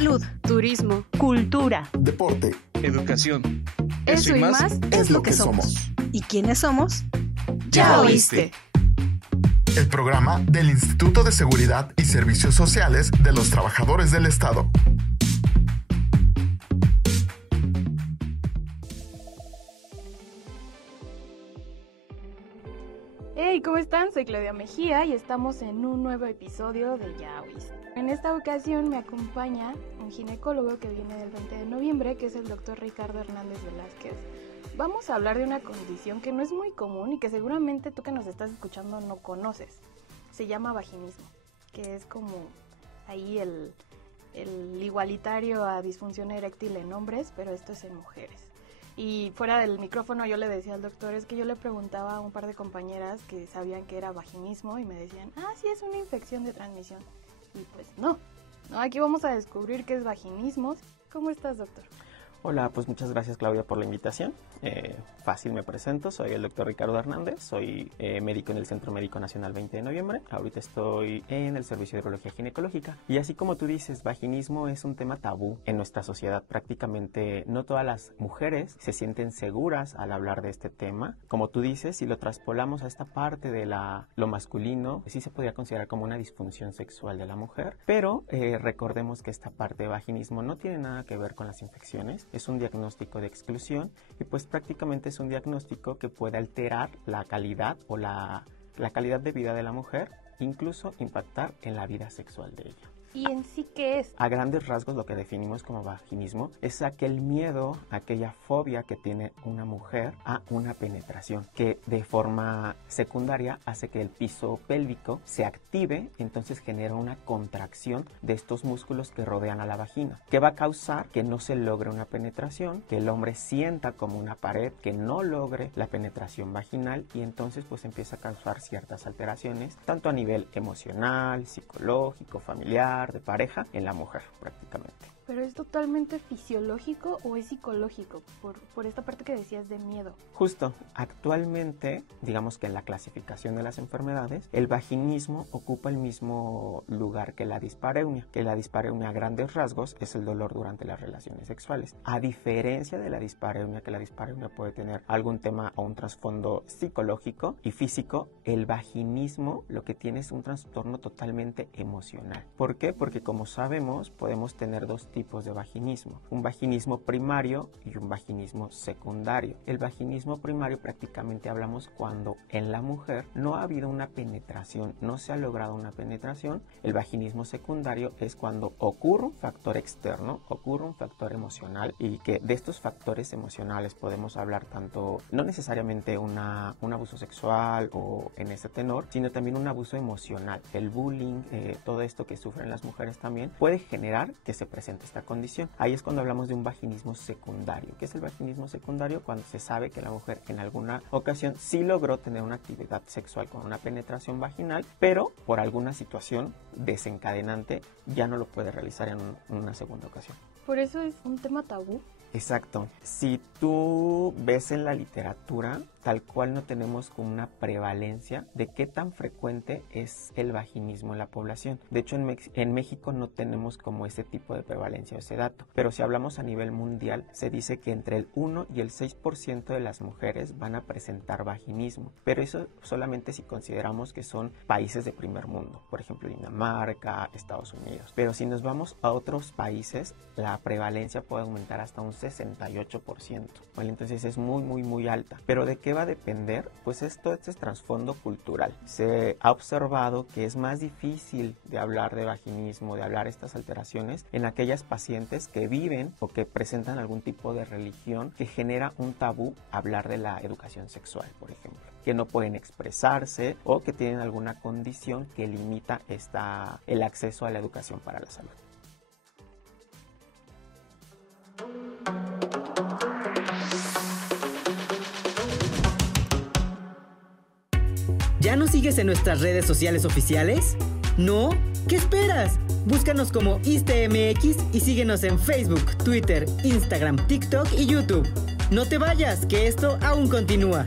salud, turismo, cultura, deporte, educación. Eso y más es lo que somos. ¿Y quiénes somos? ¡Ya oíste! El programa del Instituto de Seguridad y Servicios Sociales de los Trabajadores del Estado. Hey, ¿cómo están? Soy Claudia Mejía y estamos en un nuevo episodio de Ya Oíste. En esta ocasión me acompaña un ginecólogo que viene del 20 de noviembre, que es el doctor Ricardo Hernández Velázquez. Vamos a hablar de una condición que no es muy común y que seguramente tú que nos estás escuchando no conoces. Se llama vaginismo, que es como ahí el igualitario a disfunción eréctil en hombres, pero esto es en mujeres. Y fuera del micrófono yo le decía al doctor, es que yo le preguntaba a un par de compañeras que sabían que era vaginismo y me decían, sí, es una infección de transmisión. Y pues no, aquí vamos a descubrir qué es vaginismo. ¿Cómo estás, doctor? Hola, pues muchas gracias, Claudia, por la invitación. Fácil, me presento, soy el doctor Ricardo Hernández, soy médico en el Centro Médico Nacional 20 de noviembre. Ahorita estoy en el Servicio de Urología Ginecológica. Y así como tú dices, vaginismo es un tema tabú en nuestra sociedad. Prácticamente no todas las mujeres se sienten seguras al hablar de este tema. Como tú dices, si lo traspolamos a esta parte de lo masculino, sí se podría considerar como una disfunción sexual de la mujer. Pero recordemos que esta parte de vaginismo no tiene nada que ver con las infecciones. Es un diagnóstico de exclusión y pues prácticamente es un diagnóstico que puede alterar la calidad o la calidad de vida de la mujer, incluso impactar en la vida sexual de ella. ¿Y en sí qué es? A grandes rasgos lo que definimos como vaginismo es aquel miedo, aquella fobia que tiene una mujer a una penetración, que de forma secundaria hace que el piso pélvico se active, entonces genera una contracción de estos músculos que rodean a la vagina, que va a causar que no se logre una penetración, que el hombre sienta como una pared, que no logre la penetración vaginal y entonces pues empieza a causar ciertas alteraciones, tanto a nivel emocional, psicológico, familiar, de pareja en la mujer prácticamente. ¿Pero es totalmente fisiológico o es psicológico? Por esta parte que decías de miedo. Justo, actualmente, digamos que en la clasificación de las enfermedades, el vaginismo ocupa el mismo lugar que la dispareunia, a grandes rasgos es el dolor durante las relaciones sexuales. A diferencia de la dispareunia, que la dispareunia puede tener algún tema o un trasfondo psicológico y físico, el vaginismo lo que tiene es un trastorno totalmente emocional. ¿Por qué? Porque como sabemos, podemos tener dos tipos de vaginismo, un vaginismo primario y un vaginismo secundario. El vaginismo primario prácticamente hablamos cuando en la mujer no ha habido una penetración, no se ha logrado una penetración. El vaginismo secundario es cuando ocurre un factor externo, ocurre un factor emocional y que de estos factores emocionales podemos hablar tanto, no necesariamente un abuso sexual o en ese tenor, sino también un abuso emocional. El bullying, todo esto que sufren las mujeres también puede generar que se presente esta condición. Ahí es cuando hablamos de un vaginismo secundario. ¿Qué es el vaginismo secundario? Cuando se sabe que la mujer en alguna ocasión sí logró tener una actividad sexual con una penetración vaginal, pero por alguna situación desencadenante ya no lo puede realizar en una segunda ocasión. ¿Por eso es un tema tabú? Exacto. Si tú ves en la literatura, tal cual no tenemos como una prevalencia de qué tan frecuente es el vaginismo en la población. De hecho, en México no tenemos como ese tipo de prevalencia o ese dato. Pero si hablamos a nivel mundial, se dice que entre el 1 y el 6% de las mujeres van a presentar vaginismo. Pero eso solamente si consideramos que son países de primer mundo. Por ejemplo, Dinamarca, Estados Unidos. Pero si nos vamos a otros países, la prevalencia puede aumentar hasta un 68%. ¿Vale? Entonces es muy, muy, muy alta. ¿Pero de qué va a depender? Pues esto es trasfondo cultural. Se ha observado que es más difícil de hablar de vaginismo, de hablar de estas alteraciones en aquellas pacientes que viven o que presentan algún tipo de religión que genera un tabú hablar de la educación sexual, por ejemplo, que no pueden expresarse o que tienen alguna condición que limita el acceso a la educación para la salud. ¿Ya nos sigues en nuestras redes sociales oficiales? ¿No? ¿Qué esperas? Búscanos como ISTEMX y síguenos en Facebook, Twitter, Instagram, TikTok y YouTube. No te vayas, que esto aún continúa.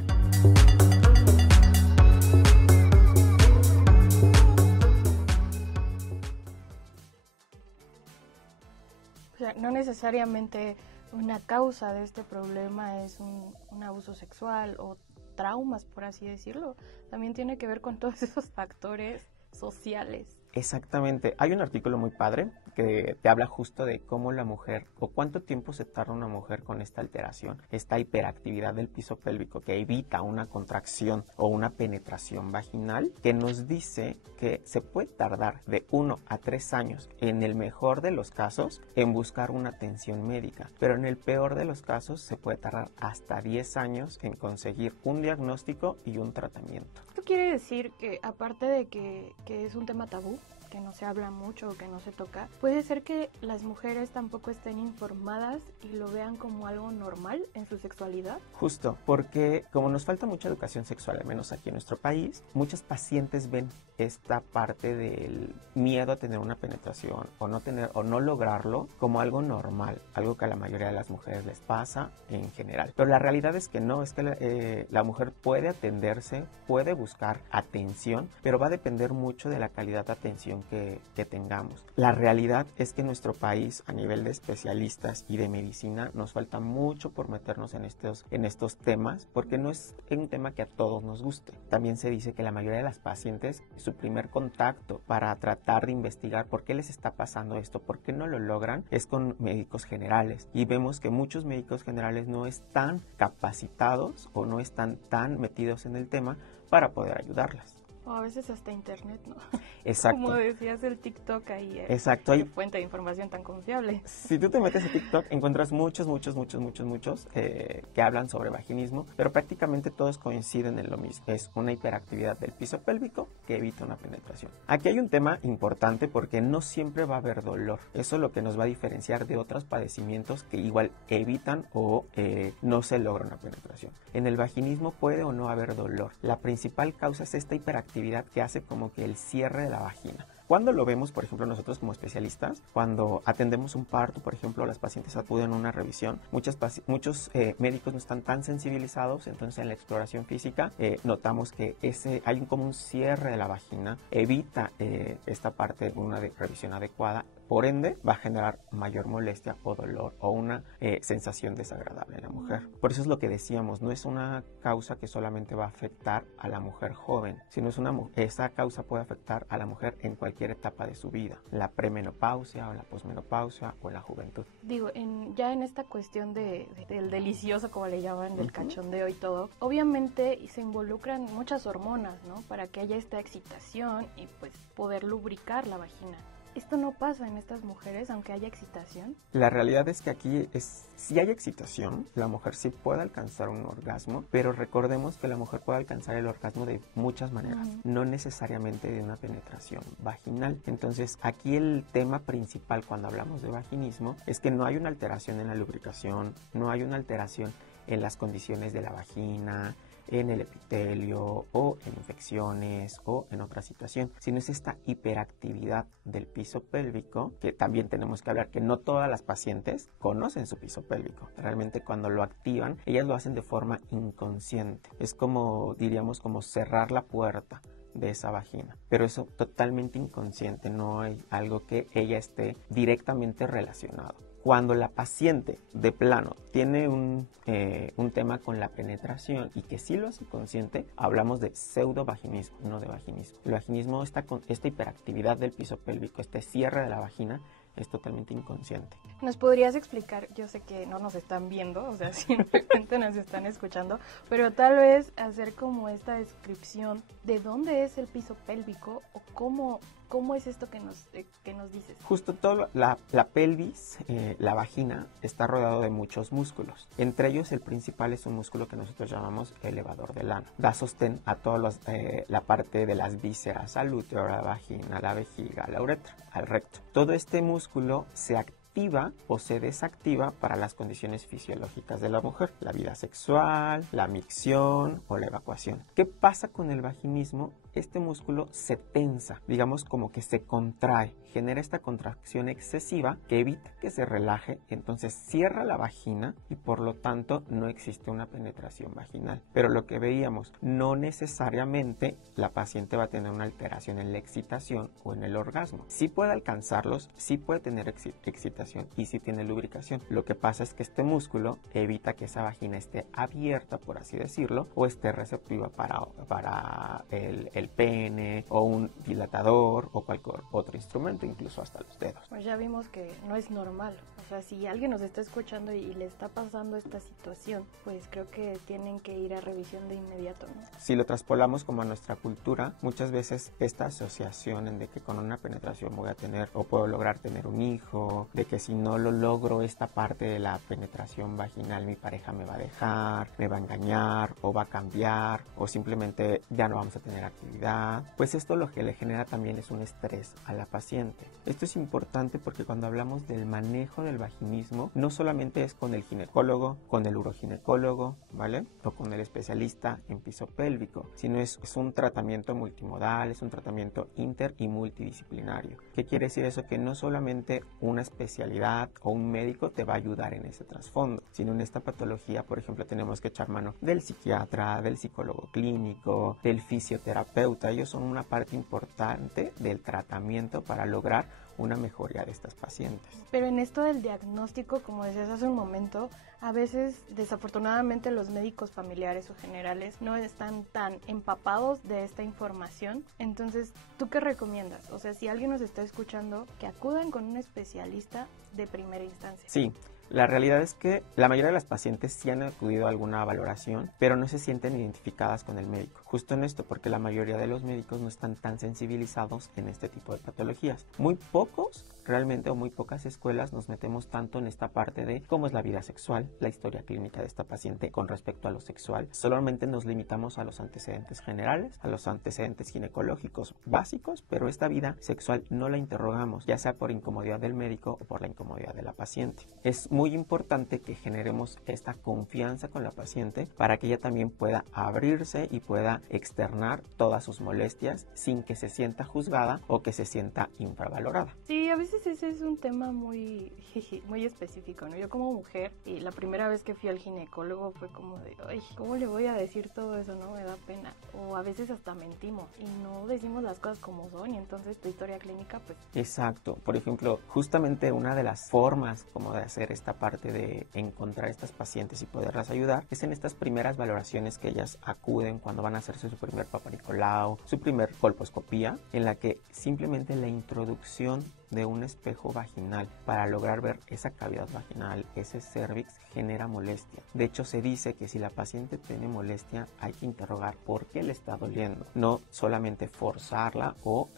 no necesariamente una causa de este problema es un abuso sexual o traumas, por así decirlo. También tiene que ver con todos esos factores sociales. Exactamente. Hay un artículo muy padre que te habla justo de cómo la mujer o cuánto tiempo se tarda una mujer con esta alteración, esta hiperactividad del piso pélvico que evita una contracción o una penetración vaginal, que nos dice que se puede tardar de 1 a 3 años, en el mejor de los casos, en buscar una atención médica, pero en el peor de los casos se puede tardar hasta 10 años en conseguir un diagnóstico y un tratamiento. Esto quiere decir que, aparte de que es un tema tabú, que no se habla mucho o que no se toca, puede ser que las mujeres tampoco estén informadas y lo vean como algo normal en su sexualidad. Justo, porque como nos falta mucha educación sexual, al menos aquí en nuestro país, muchas pacientes ven esta parte del miedo a tener una penetración o no lograrlo como algo normal, algo que a la mayoría de las mujeres les pasa en general. Pero la realidad es que no, es que la mujer puede atenderse, puede buscar atención, pero va a depender mucho de la calidad de atención que tengamos. La realidad es que en nuestro país, a nivel de especialistas y de medicina, nos falta mucho por meternos en estos temas, porque no es un tema que a todos nos guste. También se dice que la mayoría de las pacientes, su primer contacto para tratar de investigar por qué les está pasando esto, por qué no lo logran, es con médicos generales. Y vemos que muchos médicos generales no están capacitados o no están tan metidos en el tema para poder ayudarlas. O a veces hasta internet, ¿no? Exacto. Como decías, el TikTok ahí. Exacto. Qué fuente de información tan confiable. Si tú te metes a TikTok, encuentras muchos que hablan sobre vaginismo, pero prácticamente todos coinciden en lo mismo. Es una hiperactividad del piso pélvico que evita una penetración. Aquí hay un tema importante porque no siempre va a haber dolor. Eso es lo que nos va a diferenciar de otros padecimientos que igual evitan o no se logra una penetración. En el vaginismo puede o no haber dolor. La principal causa es esta hiperactividad que hace como que el cierre de la vagina. Cuando lo vemos, por ejemplo, nosotros como especialistas, cuando atendemos un parto, por ejemplo, las pacientes acuden a una revisión, muchos médicos no están tan sensibilizados, entonces en la exploración física notamos que hay como un cierre de la vagina, evita esta parte de una revisión adecuada. Por ende, va a generar mayor molestia o dolor o una sensación desagradable en la mujer. Por eso es lo que decíamos, no es una causa que solamente va a afectar a la mujer joven, sino esa causa puede afectar a la mujer en cualquier etapa de su vida, la premenopausia o la posmenopausia o la juventud. Digo, ya en esta cuestión del delicioso, como le llaman, del cachondeo y todo, obviamente se involucran muchas hormonas, ¿no? Para que haya esta excitación y pues poder lubricar la vagina. ¿Esto no pasa en estas mujeres, aunque haya excitación? La realidad es que aquí si hay excitación, la mujer sí puede alcanzar un orgasmo, pero recordemos que la mujer puede alcanzar el orgasmo de muchas maneras, no necesariamente de una penetración vaginal. Entonces, aquí el tema principal cuando hablamos de vaginismo es que no hay una alteración en la lubricación, no hay una alteración en las condiciones de la vagina, en el epitelio o en infecciones o en otra situación, sino es esta hiperactividad del piso pélvico, que también tenemos que hablar que no todas las pacientes conocen su piso pélvico. Realmente cuando lo activan, ellas lo hacen de forma inconsciente. Es como, diríamos, como cerrar la puerta de esa vagina, pero eso totalmente inconsciente, no hay algo que ella esté directamente relacionado. Cuando la paciente de plano tiene un tema con la penetración y que sí lo hace consciente, hablamos de pseudovaginismo, no de vaginismo. El vaginismo está con esta hiperactividad del piso pélvico, este cierre de la vagina, es totalmente inconsciente. ¿Nos podrías explicar? Yo sé que no nos están viendo, o sea, simplemente nos están escuchando, pero tal vez hacer como esta descripción de dónde es el piso pélvico o cómo es esto que nos dices. Justo la pelvis, la vagina, está rodeado de muchos músculos. Entre ellos el principal es un músculo que nosotros llamamos elevador del ano. Da sostén a toda la parte de las vísceras, al útero, a la vagina, a la vejiga, a la uretra, al recto. Todo este músculo se activa o se desactiva para las condiciones fisiológicas de la mujer, la vida sexual, la micción o la evacuación. ¿Qué pasa con el vaginismo? Este músculo se tensa, digamos como que se contrae, genera esta contracción excesiva que evita que se relaje, entonces cierra la vagina y por lo tanto no existe una penetración vaginal. Pero lo que veíamos, no necesariamente la paciente va a tener una alteración en la excitación o en el orgasmo. Sí puede alcanzarlos, sí puede tener excitación, lubricación, y sí tiene lubricación. Lo que pasa es que este músculo evita que esa vagina esté abierta, por así decirlo, o esté receptiva para el pene o un dilatador o cualquier otro instrumento, incluso hasta los dedos. Pues ya vimos que no es normal. O sea, si alguien nos está escuchando y le está pasando esta situación, pues creo que tienen que ir a revisión de inmediato, ¿no? Si lo traspolamos como a nuestra cultura, muchas veces esta asociación en de que con una penetración voy a tener o puedo lograr tener un hijo, de que si no lo logro esta parte de la penetración vaginal mi pareja me va a dejar, me va a engañar o va a cambiar o simplemente ya no vamos a tener actividad, pues esto lo que le genera también es un estrés a la paciente. Esto es importante porque cuando hablamos del manejo del vaginismo, no solamente es con el ginecólogo, con el uroginecólogo, ¿vale? O con el especialista en piso pélvico, sino es un tratamiento multimodal, es un tratamiento inter y multidisciplinario. ¿Qué quiere decir eso? Que no solamente una especialidad o un médico te va a ayudar en ese trasfondo, sino en esta patología, por ejemplo, tenemos que echar mano del psiquiatra, del psicólogo clínico, del fisioterapeuta. Ellos son una parte importante del tratamiento para lograr una mejoría de estas pacientes. Pero en esto del diagnóstico, como decías hace un momento, a veces desafortunadamente los médicos familiares o generales no están tan empapados de esta información. Entonces, ¿tú qué recomiendas? O sea, si alguien nos está escuchando, que acudan con un especialista de primera instancia. Sí. La realidad es que la mayoría de las pacientes sí han acudido a alguna valoración, pero no se sienten identificadas con el médico. Justo en esto, porque la mayoría de los médicos no están tan sensibilizados en este tipo de patologías. Muy pocos, realmente, o muy pocas escuelas nos metemos tanto en esta parte de cómo es la vida sexual, la historia clínica de esta paciente con respecto a lo sexual. Solamente nos limitamos a los antecedentes generales, a los antecedentes ginecológicos básicos, pero esta vida sexual no la interrogamos, ya sea por incomodidad del médico o por la incomodidad de la paciente. Es muy importante que generemos esta confianza con la paciente para que ella también pueda abrirse y pueda externar todas sus molestias sin que se sienta juzgada o que se sienta infravalorada. Sí, a veces ese es un tema muy específico, ¿no? Yo como mujer, y la primera vez que fui al ginecólogo fue como de, ay, ¿cómo le voy a decir todo eso? No, me da pena. O a veces hasta mentimos y no decimos las cosas como son, y entonces tu historia clínica, pues... Exacto. Por ejemplo, justamente una de las formas como de hacer esta parte de encontrar estas pacientes y poderlas ayudar es en estas primeras valoraciones que ellas acuden cuando van a hacerse su primer Papa Nicolau, su primer colposcopía, en la que simplemente la introducción de un espejo vaginal para lograr ver esa cavidad vaginal, ese cervix, genera molestia. De hecho, se dice que si la paciente tiene molestia hay que interrogar por qué le está doliendo, no solamente forzarla o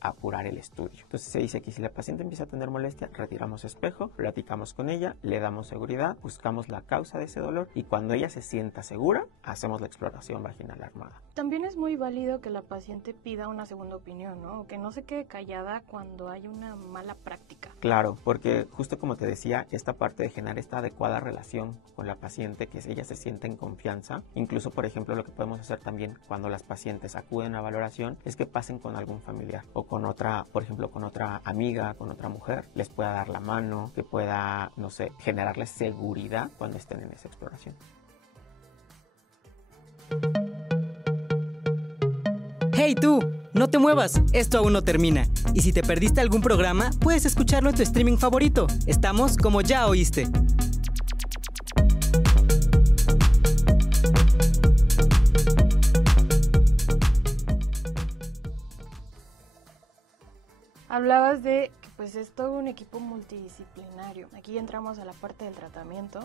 apurar el estudio. Entonces se dice que si la paciente empieza a tener molestia, retiramos espejo, platicamos con ella, le damos seguridad, buscamos la causa de ese dolor y cuando ella se sienta segura, hacemos la exploración vaginal armada. También es muy válido que la paciente pida una segunda opinión, ¿no? Que no se quede callada cuando hay una mala práctica. Claro, porque justo como te decía, esta parte de generar esta adecuada relación con la paciente, que ella se siente en confianza. Incluso, por ejemplo, lo que podemos hacer también cuando las pacientes acuden a valoración es que pasen con algún familiar o con otra, por ejemplo, con otra amiga, con otra mujer, les pueda dar la mano, que pueda, no sé, generarles seguridad cuando estén en esa exploración. ¡Hey tú! No te muevas, esto aún no termina. Y si te perdiste algún programa, puedes escucharlo en tu streaming favorito. Estamos como Ya Oíste. Hablabas de que pues es todo un equipo multidisciplinario. Aquí entramos a la parte del tratamiento.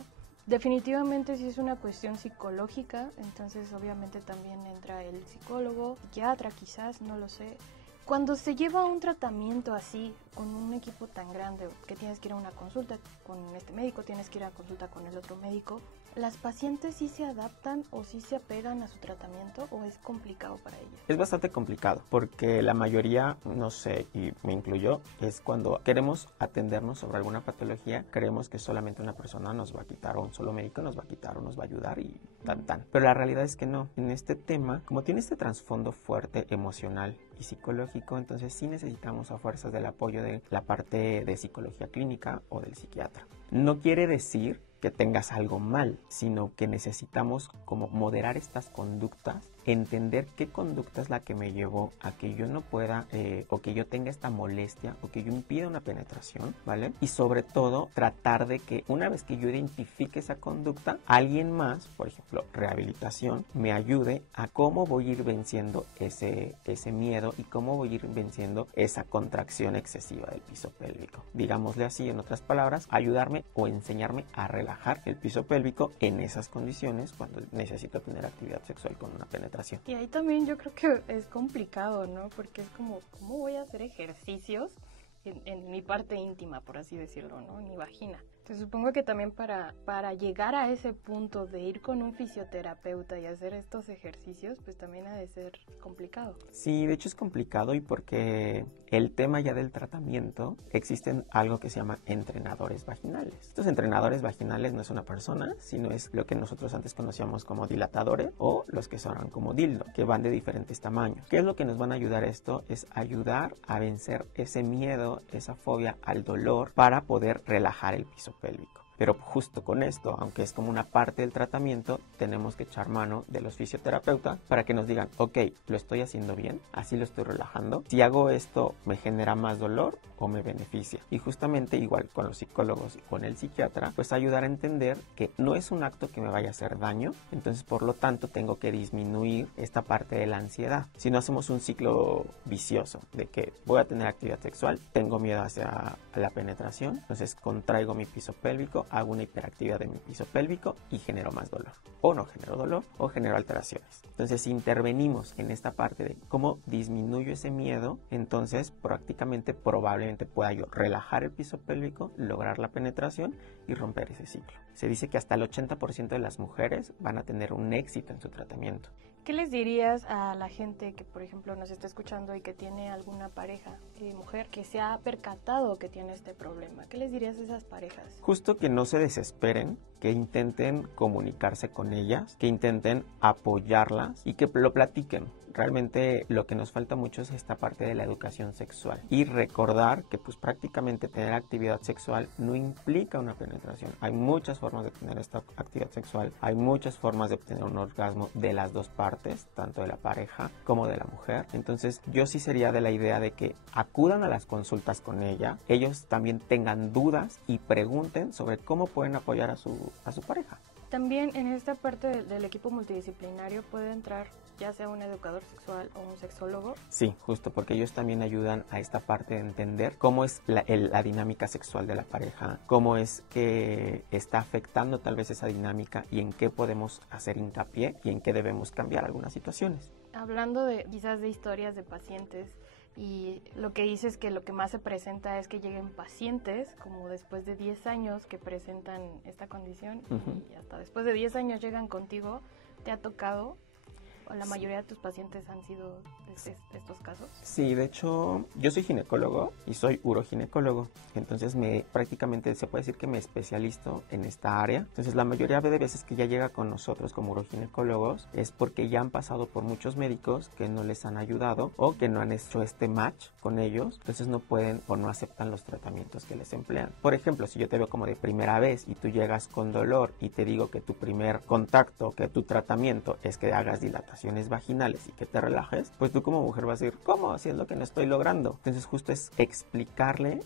Definitivamente sí es una cuestión psicológica, entonces obviamente también entra el psicólogo, psiquiatra quizás, no lo sé. Cuando se lleva un tratamiento así, con un equipo tan grande, que tienes que ir a una consulta con este médico, tienes que ir a consulta con el otro médico, ¿las pacientes sí se adaptan o sí se apegan a su tratamiento o es complicado para ellas? Es bastante complicado porque la mayoría, no sé, y me incluyo, es cuando queremos atendernos sobre alguna patología, creemos que solamente una persona nos va a quitar o un solo médico nos va a quitar o nos va a ayudar y tan. Pero la realidad es que no. En este tema, como tiene este trasfondo fuerte emocional y psicológico, entonces sí necesitamos a fuerzas del apoyo de la parte de psicología clínica o del psiquiatra. No quiere decir que tengas algo mal, sino que necesitamos como moderar estas conductas entender qué conducta es la que me llevó a que yo no pueda o que yo tenga esta molestia o que yo impida una penetración, ¿vale? Y sobre todo tratar de que una vez que yo identifique esa conducta, alguien más, por ejemplo, rehabilitación, me ayude a cómo voy a ir venciendo ese miedo y cómo voy a ir venciendo esa contracción excesiva del piso pélvico. Digámosle así, en otras palabras, ayudarme o enseñarme a relajar el piso pélvico en esas condiciones cuando necesito tener actividad sexual con una penetración. Y ahí también yo creo que es complicado, ¿no? Porque es como, ¿cómo voy a hacer ejercicios en mi parte íntima, por así decirlo, ¿no? En mi vagina. Entonces supongo que también para llegar a ese punto de ir con un fisioterapeuta y hacer estos ejercicios, pues también ha de ser complicado. Sí, de hecho es complicado y porque el tema ya del tratamiento, existen algo que se llama entrenadores vaginales. Estos entrenadores vaginales no es una persona, sino es lo que nosotros antes conocíamos como dilatadores o los que son como dildo, que van de diferentes tamaños. ¿Qué es lo que nos van a ayudar esto? Es ayudar a vencer ese miedo, esa fobia al dolor para poder relajar el piso pélvico. Pero justo con esto, aunque es como una parte del tratamiento, tenemos que echar mano de los fisioterapeutas para que nos digan, ok, lo estoy haciendo bien, así lo estoy relajando. Si hago esto, ¿me genera más dolor o me beneficia? Y justamente igual con los psicólogos y con el psiquiatra, pues ayudar a entender que no es un acto que me vaya a hacer daño, entonces por lo tanto tengo que disminuir esta parte de la ansiedad. Si no hacemos un ciclo vicioso de que voy a tener actividad sexual, tengo miedo hacia la penetración, entonces contraigo mi piso pélvico, hago una hiperactividad de mi piso pélvico y genero más dolor. O no genero dolor o genero alteraciones. Entonces, si intervenimos en esta parte de cómo disminuyo ese miedo, entonces prácticamente probablemente pueda yo relajar el piso pélvico, lograr la penetración y romper ese ciclo. Se dice que hasta el 80% de las mujeres van a tener un éxito en su tratamiento. ¿Qué les dirías a la gente que, por ejemplo, nos está escuchando y que tiene alguna pareja, mujer, que se ha percatado que tiene este problema? ¿Qué les dirías a esas parejas? Justo que no se desesperen, que intenten comunicarse con ellas, que intenten apoyarlas y que lo platiquen. Realmente lo que nos falta mucho es esta parte de la educación sexual y recordar que pues prácticamente tener actividad sexual no implica una penetración. Hay muchas formas de tener esta actividad sexual, hay muchas formas de obtener un orgasmo de las dos partes, tanto de la pareja como de la mujer. Entonces yo sí sería de la idea de que acudan a las consultas con ella, ellos también tengan dudas y pregunten sobre cómo pueden apoyar a su pareja. También en esta parte del equipo multidisciplinario puede entrar ya sea un educador sexual o un sexólogo. Sí, justo porque ellos también ayudan a esta parte de entender cómo es la dinámica sexual de la pareja, cómo es que está afectando tal vez esa dinámica y en qué podemos hacer hincapié y en qué debemos cambiar algunas situaciones. Hablando de quizás de historias de pacientes, y lo que dices que lo que más se presenta es que lleguen pacientes como después de 10 años que presentan esta condición y hasta después de 10 años llegan contigo. ¿Te ha tocado? ¿O la mayoría de tus pacientes han sido estos casos? Sí, de hecho yo soy ginecólogo y soy uroginecólogo, entonces prácticamente se puede decir que me especializo en esta área. Entonces la mayoría de veces que ya llega con nosotros como uroginecólogos es porque ya han pasado por muchos médicos que no les han ayudado o que no han hecho este match con ellos, entonces no pueden o no aceptan los tratamientos que les emplean. Por ejemplo, si yo te veo como de primera vez y tú llegas con dolor y te digo que tu primer contacto, que tu tratamiento es que hagas dilataciones vaginales y que te relajes, pues tú como mujer vas a decir, ¿cómo? Si es lo que no estoy logrando. Entonces justo es explicarle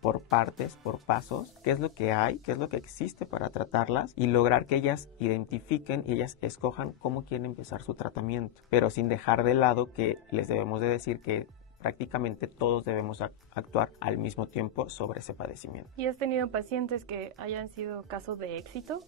por partes, por pasos, qué es lo que hay, qué es lo que existe para tratarlas y lograr que ellas identifiquen y ellas escojan cómo quieren empezar su tratamiento, pero sin dejar de lado que les debemos de decir que prácticamente todos debemos actuar al mismo tiempo sobre ese padecimiento. ¿Y has tenido pacientes que hayan sido casos de éxito?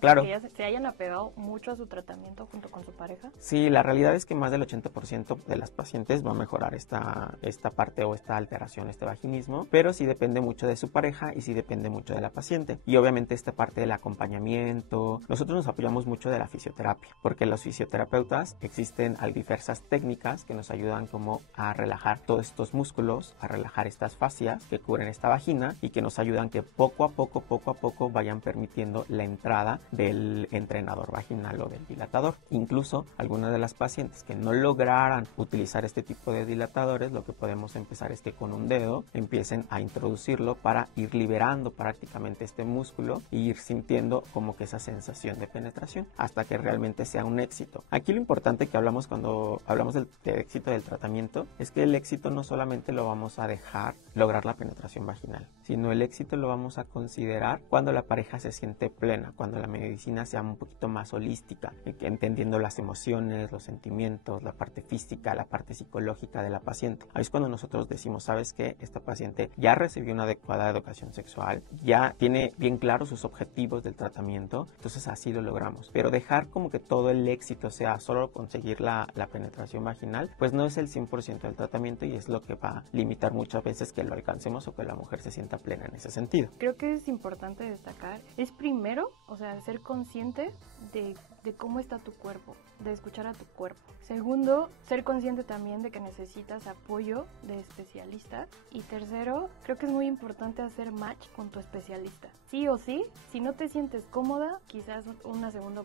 Claro. ¿Que se hayan apegado mucho a su tratamiento junto con su pareja? Sí, la realidad es que más del 80% de las pacientes va a mejorar esta parte o esta alteración, este vaginismo, pero sí depende mucho de su pareja y sí depende mucho de la paciente. Y obviamente esta parte del acompañamiento, nosotros nos apoyamos mucho de la fisioterapia, porque los fisioterapeutas existen diversas técnicas que nos ayudan como a relajar todos estos músculos, a relajar estas fascias que cubren esta vagina y que nos ayudan que poco a poco vayan permitiendo la entrada del entrenador vaginal o del dilatador. Incluso algunas de las pacientes que no lograran utilizar este tipo de dilatadores, lo que podemos empezar es que con un dedo empiecen a introducirlo para ir liberando prácticamente este músculo y ir sintiendo como que esa sensación de penetración hasta que realmente sea un éxito. Aquí lo importante que hablamos cuando hablamos del éxito del tratamiento es que el éxito no solamente lo vamos a dejar lograr la penetración vaginal, sino el éxito lo vamos a considerar cuando la pareja se siente plena, cuando la medicina sea un poquito más holística, entendiendo las emociones, los sentimientos, la parte física, la parte psicológica de la paciente. Ahí es cuando nosotros decimos, ¿sabes qué? Esta paciente ya recibió una adecuada educación sexual, ya tiene bien claros sus objetivos del tratamiento, entonces así lo logramos. Pero dejar como que todo el éxito sea solo conseguir la penetración vaginal, pues no es el 100% del tratamiento y es lo que va a limitar muchas veces que lo alcancemos o que la mujer se sienta plena en ese sentido. Creo que es importante destacar, es primero, o sea, ser consciente de cómo está tu cuerpo, de escuchar a tu cuerpo. Segundo, ser consciente también de que necesitas apoyo de especialistas. Y tercero, creo que es muy importante hacer match con tu especialista. Sí o sí, si no te sientes cómoda, quizás una segunda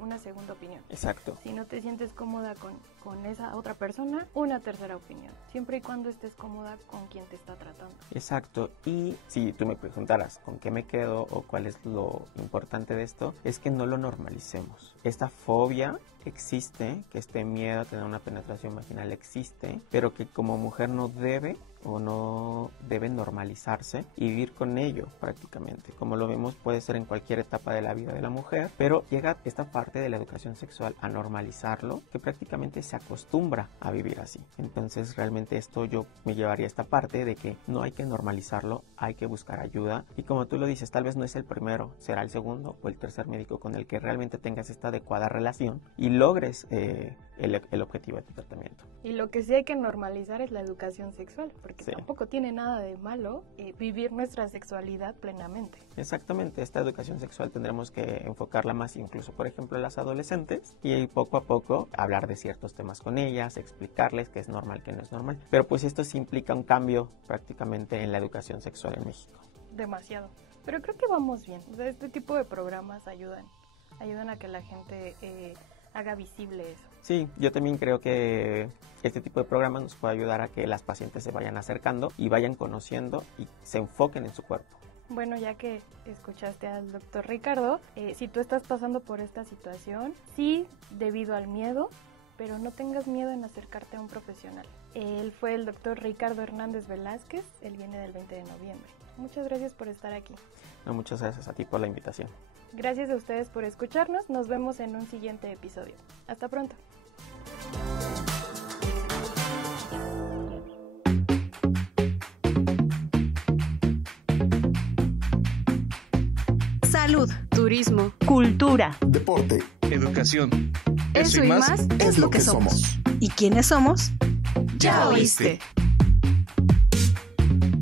una segunda opinión. Exacto. Si no te sientes cómoda con esa otra persona, una tercera opinión. Siempre y cuando estés cómoda con quien te está tratando. Exacto. Y si tú me preguntaras con qué me quedo o cuál es lo importante de esto, es que no lo normalicemos. Esta fobia existe, que este miedo a tener una penetración vaginal existe, pero que como mujer no debe normalizarse y vivir con ello prácticamente. Como lo vemos, puede ser en cualquier etapa de la vida de la mujer, pero llega esta parte de la educación sexual a normalizarlo, que prácticamente se acostumbra a vivir así. Entonces realmente esto yo me llevaría a esta parte de que no hay que normalizarlo, hay que buscar ayuda y como tú lo dices, tal vez no es el primero, será el segundo o el tercer médico con el que realmente tengas esta adecuada relación y logres el objetivo de tu tratamiento. Y lo que sí hay que normalizar es la educación sexual, porque tampoco tiene nada de malo vivir nuestra sexualidad plenamente. Exactamente, esta educación sexual tendremos que enfocarla más incluso, por ejemplo, a las adolescentes y poco a poco hablar de ciertos temas con ellas, explicarles qué es normal, qué no es normal. Pero pues esto sí implica un cambio prácticamente en la educación sexual en México. Demasiado. Pero creo que vamos bien. O sea, este tipo de programas ayudan a que la gente haga visible eso. Sí, yo también creo que este tipo de programas nos puede ayudar a que las pacientes se vayan acercando y vayan conociendo y se enfoquen en su cuerpo. Bueno, ya que escuchaste al doctor Ricardo, si tú estás pasando por esta situación, sí, debido al miedo, pero no tengas miedo en acercarte a un profesional. Él fue el doctor Ricardo Hernández Velázquez, él viene del 20 de noviembre. Muchas gracias por estar aquí. No, muchas gracias a ti por la invitación. Gracias a ustedes por escucharnos, nos vemos en un siguiente episodio. Hasta pronto. Salud, Turismo. cultura. Deporte, Educación. eso y más es lo que somos. ¿Y quiénes somos? Ya oíste.